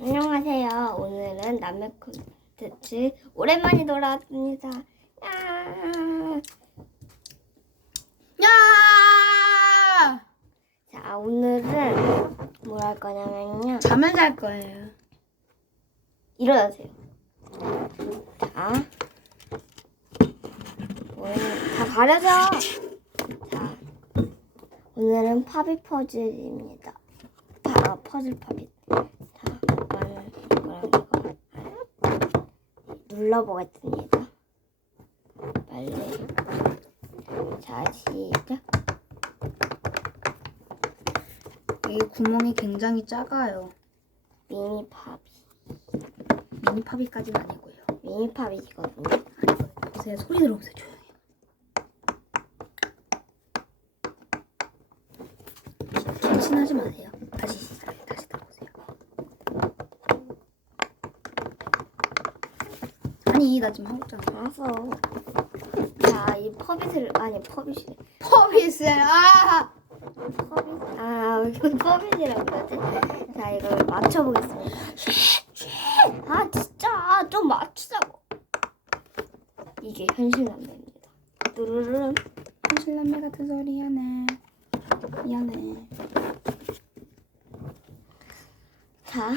안녕하세요. 오늘은 남매 콘텐츠 오랜만에 돌아왔습니다. 야! 야! 자, 오늘은 뭘 할 거냐면요. 잠을 잘 거예요. 일어나세요. 자, 오늘 다 가려져. 자, 오늘은 파비 퍼즐입니다. 파, 어, 퍼즐 파비. 눌러보겠습니다. 빨리. 자, 시작. 이 구멍이 굉장히 작아요. 미니 파비. 미니 파비까지는 아니고요. 미니 파비거든요. 아니고요. 보세요. 소리 들어보세요. 조용히. 신하지 마세요. 다시 시작. 다시 들어보세요. 아니 나 지금 하고 있잖아. 알았어. 자, 이 퍼빗을 아니 퍼빗이 퍼비스 아! 퍼빗 아 이거 퍼빗이라고 그러지? 자, 이걸 맞춰보겠습니다. 아 진짜 좀 맞추자고. 이게 현실 남매입니다. 뚜루루름. 신남매 같은 소리 하네. 미안해. 자,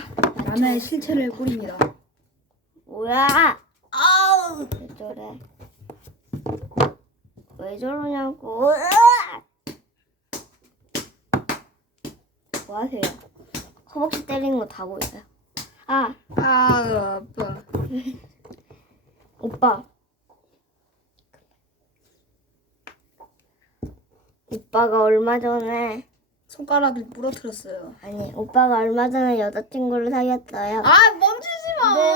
남의 실체를 뿌립니다. 뭐야? 왜 저래? 왜 저러냐고? 뭐 하세요? 허벅지 때리는 거 다 보여요. 아, 아우 아빠. 오빠. 오빠가 얼마 전에 손가락을 부러뜨렸어요. 아니 오빠가 얼마 전에 여자친구를 사귀었어요. 아 멈추지 네,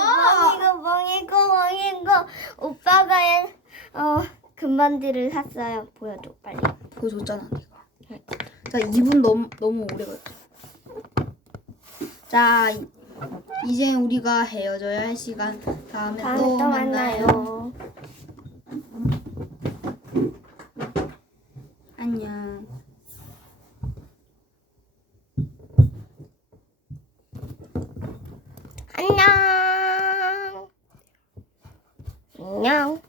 뻥이고 뻥이고 뻥이고 오빠가 얘- 어 금반지를 샀어요. 보여줘 빨리. 보여줬잖아 내가. 자 2분 너무 너무 오래 걸렸어. 자 이- 이제 우리가 헤어져야 할 시간. 다음에, 다음에 또, 또 만나요. No.